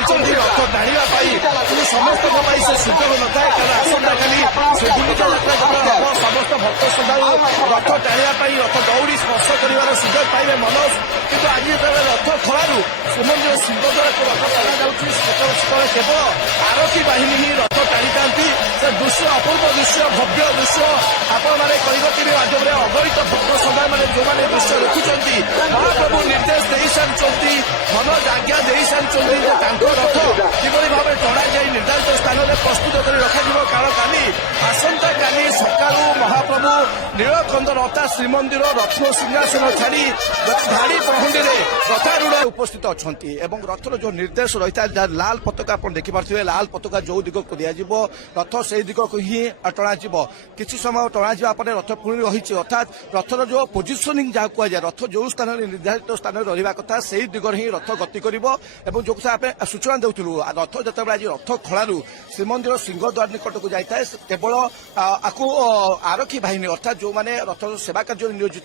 କହିଛନ୍ତି ରଥ ଟାଣିବା ପାଇଁ କିନ୍ତୁ ସମସ୍ତଙ୍କ ପାଇଁ ସେ ସୁଯୋଗ ନଥାଏ। କାରଣ ଆସନ୍ତାକାଲି ଶ୍ରୀଗୁଣ୍ଡିଚା ଯାତ୍ରା ଯେତେବେଳେ ହେବ ସମସ୍ତ ଭକ୍ତ ଶ୍ରଦ୍ଧାଳୁ ରଥ ଟାଣିବା ପାଇଁ ରଥ ଦୌଡ଼ି ସ୍ପର୍ଶ କରିବାର ସୁଯୋଗ ପାଇବେ ମନୋଜ। କିନ୍ତୁ ଆଜି ଯେତେବେଳେ ରଥ ଖଳାରୁ ଶ୍ରୀମନ୍ଦିର ସିଂହଦ୍ୱାରକୁ ରଥ ଟଣାଯାଉଛି ସେତେବେଳେ କେବଳ ଆରତୀ ବାହିନୀ ହିଁ ରଥ ଟାଣିଥାନ୍ତି। ସେ ଦୃଶ୍ୟ ଅପୂର୍ବ ଦୃଶ୍ୟ, ଭବ୍ୟ ଦୃଶ୍ୟ ଆପଣମାନେ କଳିଙ୍ଗ ଟିଭି ମାଧ୍ୟମରେ ଅଗଣିତ ଭକ୍ତ ଶ୍ରଦ୍ଧାଳୁମାନେ ଯେଉଁମାନେ ଦୃଶ୍ୟ ଦେଖୁଛନ୍ତି ମହାପ୍ରଭୁ ନିର୍ଦ୍ଦେଶ ଦେଇସାରିଛନ୍ତି, ମନୋଜ ଆଜ୍ଞା ଦେଇସାରିଛନ୍ତି ଯେ ତାଙ୍କ ରଥ କିଭଳି ଭାବରେ ଟଣାଯାଇ ନିର୍ଦ୍ଧାରିତ ସ୍ଥାନରେ ପ୍ରସ୍ତୁତ କରି ରଖାଯିବ। କାରଣ କାଲି ଆସନ୍ତାକାଲି ସକାଳୁ ମହାପ୍ରଭୁ ନୀଳକଣ୍ଠର ରଥା ଶ୍ରୀମନ୍ଦିର ରତ୍ନ ସିଂହାସନ ଛାଡ଼ି ଧାଡ଼ି ପ୍ରହଣ୍ଡିରେ ରଥାରୂଢ଼ ଉପସ୍ଥିତ ଅଛନ୍ତି ଏବଂ ରଥର ଯେଉଁ ନିର୍ଦ୍ଦେଶ ରହିଥାଏ ଯାହା ଲାଲ ପତାକା ଆପଣ ଦେଖିପାରୁଥିବେ, ଲାଲ ପତାକା ଯେଉଁ ଦିଗକୁ ଦିଆଯିବ ରଥ ସେହି ଦିଗକୁ ହିଁ ଟଣାଯିବ। କିଛି ସମୟ ଟଣାଯିବା ପରେ ରଥ ପୁଣି ରହିଛି, ଅର୍ଥାତ୍ ରଥର ଯେଉଁ ପୋଜିସନିଂ ଯାହା କୁହାଯାଏ, ରଥ ଯେଉଁ ସ୍ଥାନରେ ନିର୍ଦ୍ଧାରିତ ସ୍ଥାନରେ ରହିବା କଥା ସେହି ଦିଗରେ ହିଁ ରଥ ଗତି କରିବ। ଏବଂ ଯେଉଁ କଥା ଆମେ ସୂଚନା ଦେଉଥିଲୁ ରଥ ଯେତେବେଳେ ଆଜି ରଥ ଖଳାରୁ ଶ୍ରୀମନ୍ଦିର ସିଂହଦ୍ୱାର ନିକଟକୁ ଯାଇଥାଏ କେବଳ ଆକୁ ଆରକ୍ଷୀ ବାହିନୀ ଅର୍ଥାତ୍ ଯେଉଁମାନେ ରଥର ସେବା କାର୍ଯ୍ୟରେ ନିୟୋଜିତ